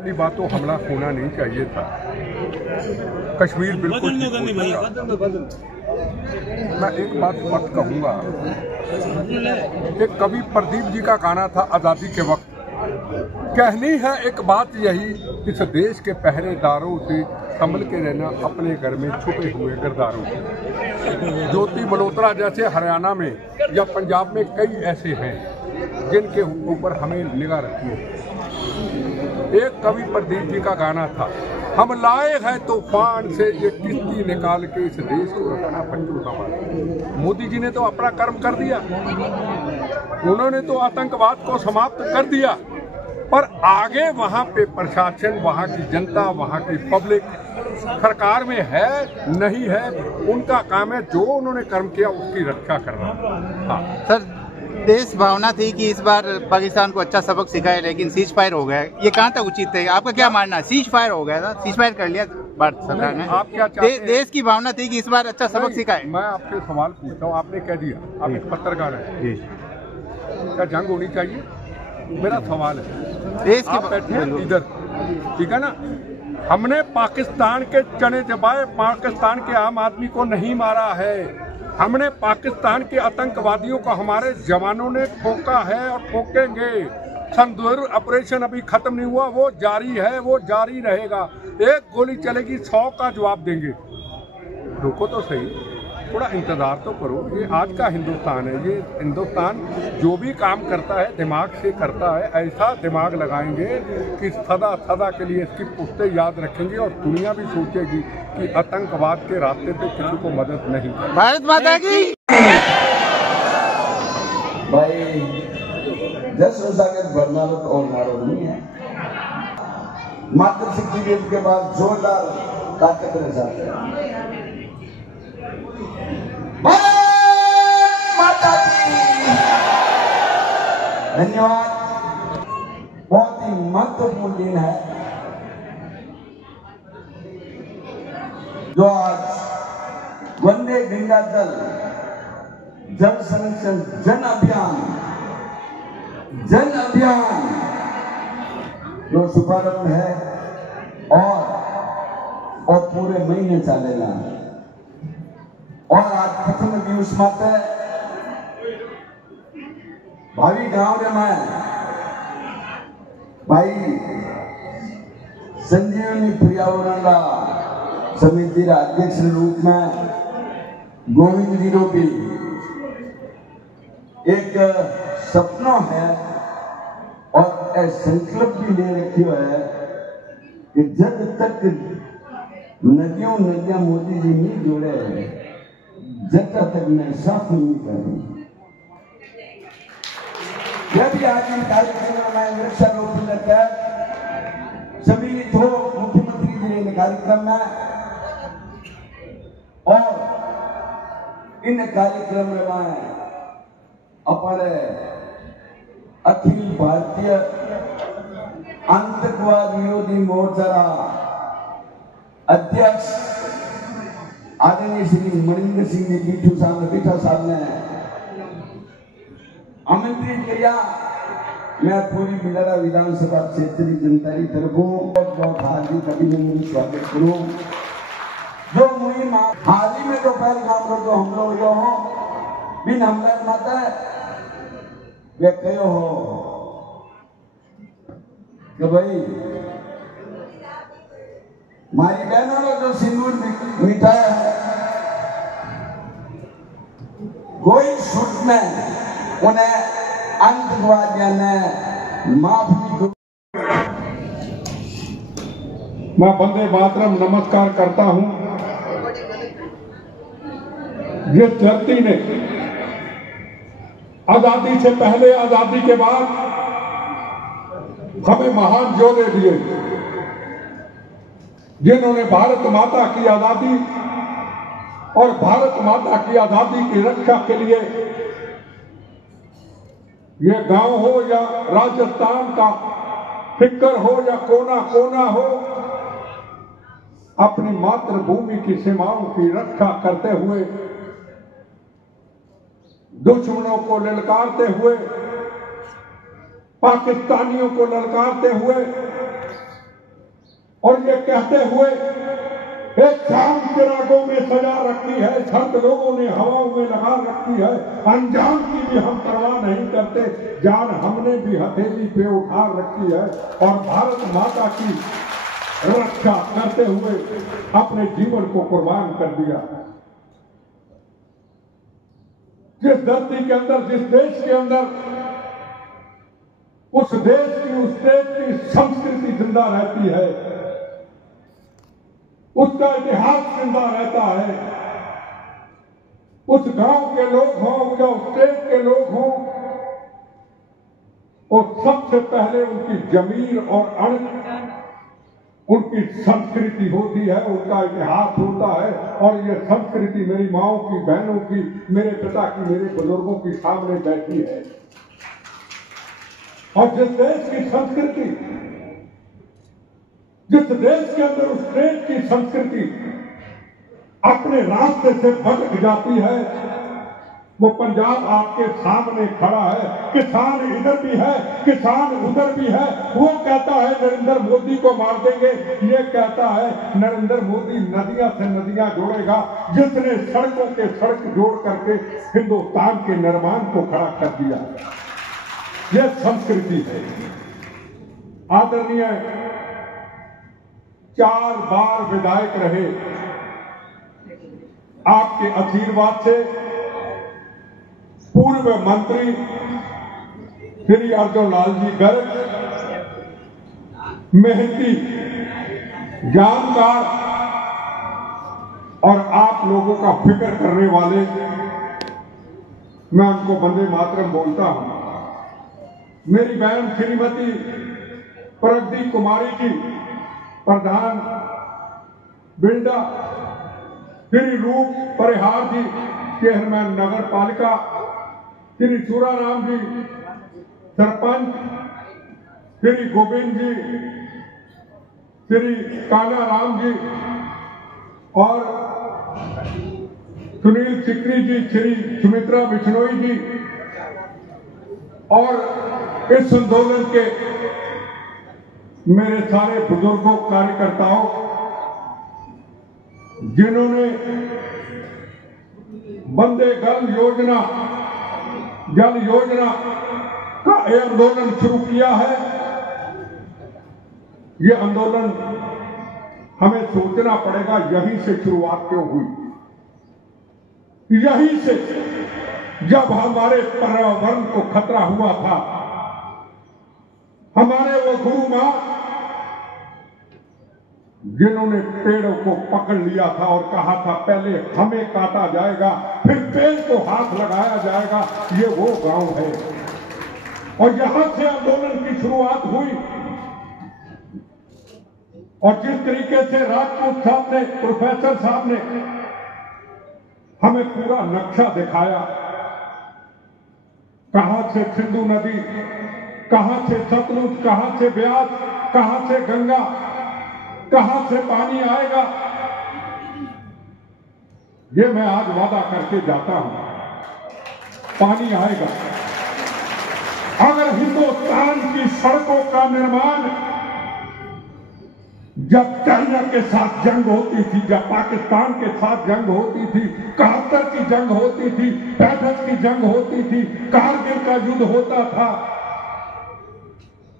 पहली बात तो हमला होना नहीं चाहिए था। कश्मीर बिल्कुल मैं एक बात मत कहूँगा। एक कवि प्रदीप जी का गाना था आज़ादी के वक्त, कहनी है एक बात यही, इस देश के पहरेदारों से संभल के रहना, अपने घर में छुपे हुए किरदारों से। ज्योति मल्होत्रा जैसे हरियाणा में या पंजाब में कई ऐसे हैं जिनके ऊपर हमें निगाह रखनी है। एक कवि प्रदीप जी का गाना था, हम लाए हैं तूफान से ये किश्ती निकाल के इस देश को रखना पंजू हमारा। मोदी जी ने तो अपना कर्म कर दिया, उन्होंने तो आतंकवाद को समाप्त कर दिया, पर आगे वहाँ पे प्रशासन, वहाँ की जनता, वहाँ की पब्लिक सरकार में है नहीं है, उनका काम है जो उन्होंने कर्म किया उसकी रक्षा करना। हाँ सर, देश भावना थी कि इस बार पाकिस्तान को अच्छा सबक सिखाए, लेकिन सीज फायर हो गया, ये कहाँ तक उचित है? आपका क्या मानना है? सीज फायर हो गया था, सीज फायर कर लिया भारत सरकार ने। आप क्या चाहते हैं? देश की भावना थी कि इस बार अच्छा सबक सिखाए। मैं आपसे सवाल पूछता हूँ, आपने कह दिया, आप एक पत्रकार हैं, क्या जंग होनी चाहिए? मेरा सवाल है, देश की आप बैठे हैं इधर, ठीक है ना? हमने पाकिस्तान के चने चबाए, पाकिस्तान के आम आदमी को नहीं मारा है। हमने पाकिस्तान के आतंकवादियों को हमारे जवानों ने ठोका है और ठोकेंगे। संदूर ऑपरेशन अभी खत्म नहीं हुआ, वो जारी है, वो जारी रहेगा। एक गोली चलेगी 100 का जवाब देंगे। रुको तो सही, थोड़ा इंतजार तो करो। ये आज का हिंदुस्तान है, ये हिंदुस्तान जो भी काम करता है दिमाग से करता है। ऐसा दिमाग लगाएंगे कि सदा सदा के लिए इसकी पुश्ते याद रखेंगे और दुनिया भी सोचेगी कि आतंकवाद के रास्ते पे किसी को मदद नहीं। भारत माता की भाई 10 सागर बर्नालत और नारो नहीं है। मातृशक्ति दिवस के बाद जोरदार ताकत रह जाते हैं। माता जी धन्यवाद। बहुत ही महत्वपूर्ण दिन है जो आज वंदे गंगा जल संरक्षण जन अभियान जो शुभारंभ है और पूरे महीने चलेगा। और आज प्रथम दिवस मत भावी गांव में भाई संजीवनी पर्यावरण समिति अध्यक्ष रूप में गोविंद जी भी एक सपना है और एक संकल्प भी ले रखी है कि जब तक नदियां मोदी जी नहीं जोड़े जब तक मैं साफ नहीं करूंगी। भी आज इन कार्यक्रम में वृक्षारोपण कर सम्मिलित हो मुख्यमंत्री जी ने कार्यक्रम में, और इन कार्यक्रम में अपने अखिल भारतीय आतंकवाद विरोधी मोर्चा अध्यक्ष आदरणीय श्री मनिंदर सिंह जी बिठा साहब ने आमंत्रित किया। मैं पूरी बिलारा विधानसभा क्षेत्र की जनता की तरफों बहुत हार्दिक अभिनंदन स्वागत करूं। जो मुहिम हाल ही में जो पहल काम कर दो हम लोग जो हो बिन हमला माता वे कहो हो कि भाई मारी बहनों ने जो सिंदूर मिटाया है कोई छूट में उन्हें आतंकवादियों ने माफ नहीं। मैं वंदे मातरम नमस्कार करता हूं। जिस धरती ने आजादी से पहले, आजादी के बाद हमें महान योद्धे दिए, जिन्होंने भारत माता की आजादी और भारत माता की आजादी की रक्षा के लिए ये गांव हो या राजस्थान का फिक्र हो या कोना कोना हो, अपनी मातृभूमि की सीमाओं की रक्षा करते हुए, दुश्मनों को ललकारते हुए, पाकिस्तानियों को ललकारते हुए और ये कहते हुए एक शाम चिरागों में सजा रखी है, संत लोगों ने हवाओं में लगा रखी है, अनजान की भी हम परवाह नहीं करते, जान हमने भी हथेली पे उठा रखी है और भारत माता की रक्षा करते हुए अपने जीवन को कुर्बान कर दिया। जिस धरती के अंदर, जिस देश के अंदर उस देश की, उस देश की संस्कृति जिंदा रहती है, उसका इतिहास जिंदा रहता है, उस गांव के लोग हों या उस देश के लोग हों, और सबसे पहले उनकी जमीन और अण, उनकी संस्कृति होती है, उनका इतिहास होता है। और ये संस्कृति मेरी माओं की, बहनों की, मेरे पिता की, मेरे बुजुर्गों की सामने बैठी है। और जिस देश की संस्कृति, जिस देश के अंदर उस देश की संस्कृति अपने रास्ते से भटक जाती है, वो पंजाब आपके सामने खड़ा है। किसान इधर भी है, किसान उधर भी है। वो कहता है नरेंद्र मोदी को मार देंगे, ये कहता है नरेंद्र मोदी नदियां से नदियां जोड़ेगा, जिसने सड़कों के सड़क जोड़ करके हिंदुस्तान के निर्माण को खड़ा कर दिया। यह संस्कृति है। आदरणीय 4 बार विधायक रहे, आपके आशीर्वाद से पूर्व मंत्री श्री अर्जुन लाल जी गर्ग, मेहनती, जानकार और आप लोगों का फिक्र करने वाले, मैं उनको वंदे मातरम बोलता हूं। मेरी बहन श्रीमती प्रगति कुमारी जी, प्रधान बिल्डा, श्री रूप परिहार जी, चेयरमैन नगर पालिका, श्री सूराराम जी सरपंच, श्री गोविंद जी, श्री काना राम जी और सुनील सिकरी जी, श्री सुमित्रा बिश्नोई जी और इस आंदोलन के मेरे सारे बुजुर्गों, कार्यकर्ताओं, जिन्होंने वंदे जल योजना का यह आंदोलन शुरू किया है। यह आंदोलन हमें सोचना पड़ेगा, यहीं से शुरुआत क्यों हुई। यहीं से जब हमारे पर्यावरण को खतरा हुआ था, हमारे वो गुरु मां जिन्होंने पेड़ों को पकड़ लिया था और कहा था पहले हमें काटा जाएगा, फिर पेड़ को हाथ लगाया जाएगा, ये वो गांव है। और यहां से आंदोलन की शुरुआत हुई। और जिस तरीके से राजपूत साहब ने, प्रोफेसर साहब ने हमें पूरा नक्शा दिखाया, कहां से सिंधु नदी, कहां से सतलुज, कहां से ब्यास, कहां से गंगा, कहां से पानी आएगा, ये मैं आज वादा करके जाता हूं, पानी आएगा। अगर हिंदुस्तान की सड़कों का निर्माण जब चाइना के साथ जंग होती थी, जब पाकिस्तान के साथ जंग होती थी, 71 की जंग होती थी, 65 की जंग होती थी, कारगिल का युद्ध होता था,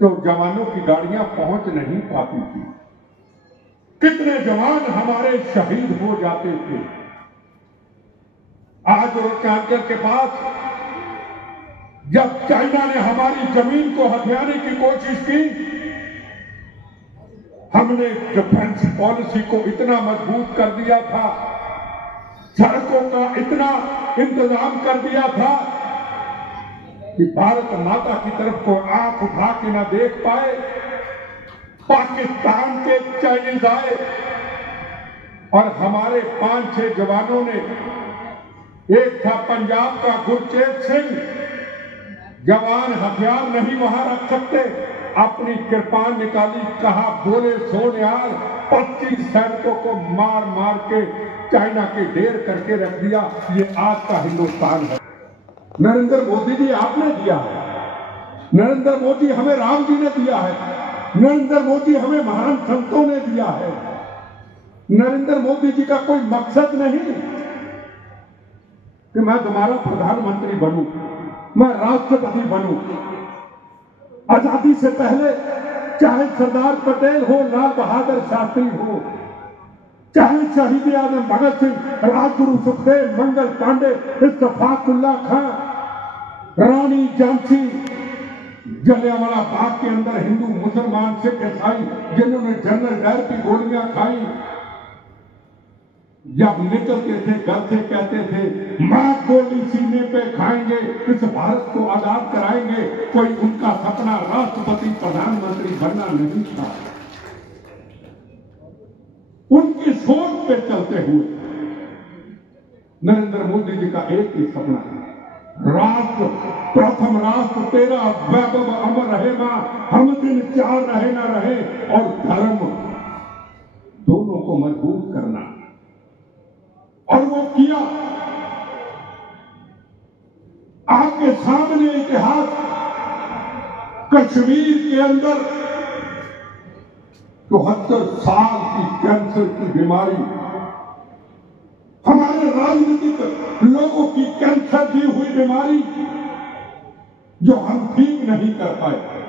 तो जवानों की गाड़ियां पहुंच नहीं पाती थी। कितने जवान हमारे शहीद हो जाते थे। आज रुद्रांचल के पास जब चाइना ने हमारी जमीन को हथियाने की कोशिश की, हमने डिफेंस पॉलिसी को इतना मजबूत कर दिया था, सड़कों का इतना इंतजाम कर दिया था कि भारत माता की तरफ को आंख उठा के न देख पाए। पाकिस्तान के चाइनीज आए और हमारे 5-6 जवानों ने, एक था पंजाब का गुरचेत सिंह, जवान हथियार नहीं वहां रख सकते, अपनी कृपान निकाली, कहा बोले सोनियाल, 25 सैनिकों को मार मार के चाइना के ढेर करके रख दिया। ये आज का हिंदुस्तान है। नरेंद्र मोदी जी आपने दिया है, नरेंद्र मोदी हमें राम जी ने दिया है, नरेंद्र मोदी हमें महान संतों ने दिया है। नरेंद्र मोदी जी का कोई मकसद नहीं कि मैं तुम्हारा प्रधानमंत्री बनूं, मैं राष्ट्रपति बनूं। आजादी से पहले चाहे सरदार पटेल हो, लाल बहादुर शास्त्री हो, चाहे शहीद आजम भगत सिंह, राजगुरु सुखदेव, मंगल पांडे, इत्तफाकुल्ला खां, रानी झांसी, जलियांवाला बाग के अंदर हिंदू, मुसलमान, सिख, ईसाई जिन्होंने जनरल डायर की गोलियां खाई, जब निकलते थे घर से कहते थे मां गोली सीने पे खाएंगे, इस भारत को आजाद कराएंगे। कोई उनका सपना राष्ट्रपति प्रधानमंत्री बनना नहीं था। उनकी सोच पे चलते हुए नरेंद्र मोदी जी का एक ही सपना है, राष्ट्र प्रथम राष्ट्र तेरा वैभव अमर रहेगा, हम दिन चार रहे न रहे, और धर्म दोनों को मजबूत करना। और वो किया। आपके सामने इतिहास, कश्मीर के अंदर 74 साल की कैंसर की बीमारी, हमारे राजनीतिक लोगों की कैंसर दी हुई बीमारी जो हम ठीक नहीं कर पाए।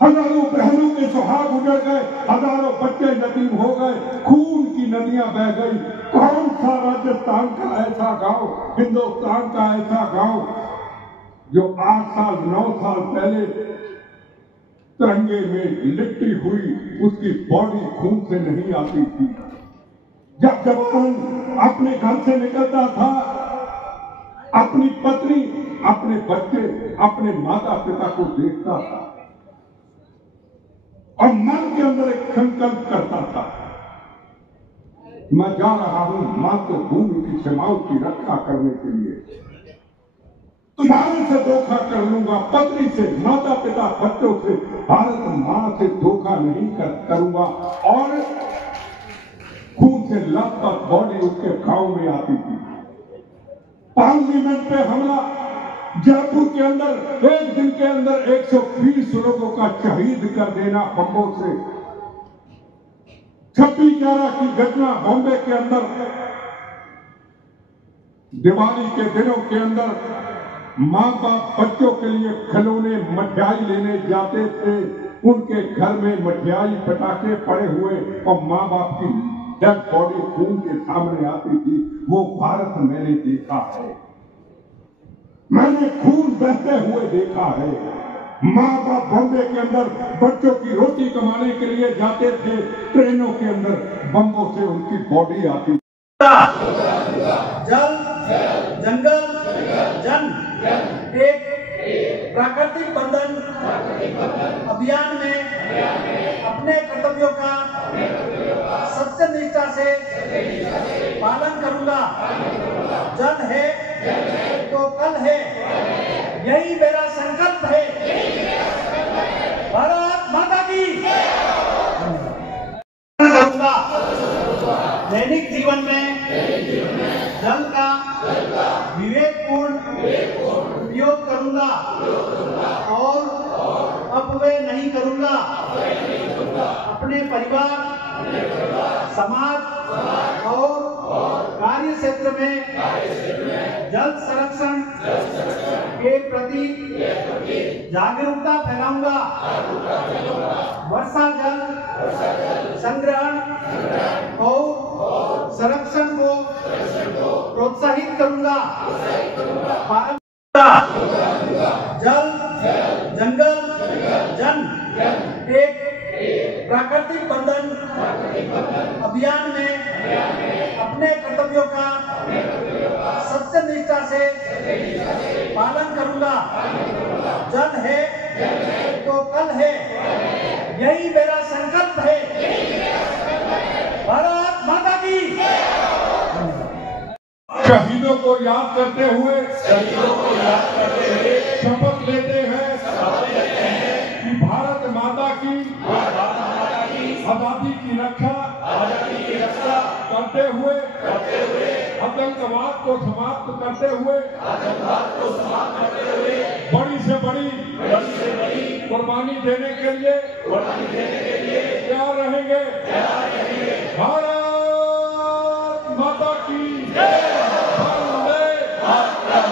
हजारों बहनों के सुहाग उजड़ गए, हजारों बच्चे यतीम हो गए, खून की नदियां बह गई। कौन सा राजस्थान का ऐसा गांव, हिंदुस्तान का ऐसा गांव जो 8 साल 9 साल पहले तिरंगे में लिपटी हुई उसकी बॉडी खून से नहीं आती थी। जब जवान अपने घर से निकलता था, अपनी पत्नी, अपने बच्चे, अपने माता पिता को देखता था और मन के अंदर एक संकल्प करता था, मैं जा रहा हूं मातृभूमि की सीमाओं की रक्षा करने के लिए। तुम्हारे से धोखा कर लूंगा, पत्नी से, माता पिता, बच्चों से, भारत मां से धोखा नहीं करूंगा। और खून से लथपथ बॉडी उसके गांव में आती थी। पार्लियामेंट पे हमला, जयपुर के अंदर एक दिन के अंदर 120 लोगों का शहीद कर देना बम्बों से। 26/11 की घटना बॉम्बे के अंदर, दिवाली के दिनों के अंदर मां बाप बच्चों के लिए खिलौने, मठियाई लेने जाते थे, उनके घर में मठियाई पटाखे पड़े हुए और मां बाप की डेड बॉडी खून के सामने आती थी। वो भारत मैंने देखा है, मैंने खून बहते हुए देखा है। मां बाप बॉम्बे के अंदर बच्चों की रोटी कमाने के लिए जाते थे, ट्रेनों के अंदर बम्बों से उनकी बॉडी आती। जल, जंगल, जन, एक प्राकृतिक बंधन अभियान में अपने कर्तव्यों का सत्यनिष्ठा से पालन करूंगा। जल है तो कल है, यही मेरा संकल्प है। भारत माता की करूंगा। दैनिक जीवन में जल का विवेकपूर्ण उपयोग करूंगा और अपव्यय नहीं करूंगा। अपने परिवार, समाज और कार्य क्षेत्र में जल संरक्षण के प्रति जागरूकता फैलाऊंगा। वर्षा जल संग्रहण और संरक्षण को प्रोत्साहित करूंगा। जल, जंगल, जन, एक प्राकृतिक बंधन अभियान में अपने कर्तव्यों का सत्यनिष्ठा से पालन करूंगा। जल है तो कल है, यही मेरा संकल्प है। भारत माता की। शहीदों को याद करते हुए शपथ लेते हैं कि भारत माता की आजादी की रक्षा करते हुए आतंकवाद को समाप्त करते हुए बड़ी से बड़ी कुर्बानी देने के लिए तैयार रहेंगे। भारत माता की जय। वंदे मातरम।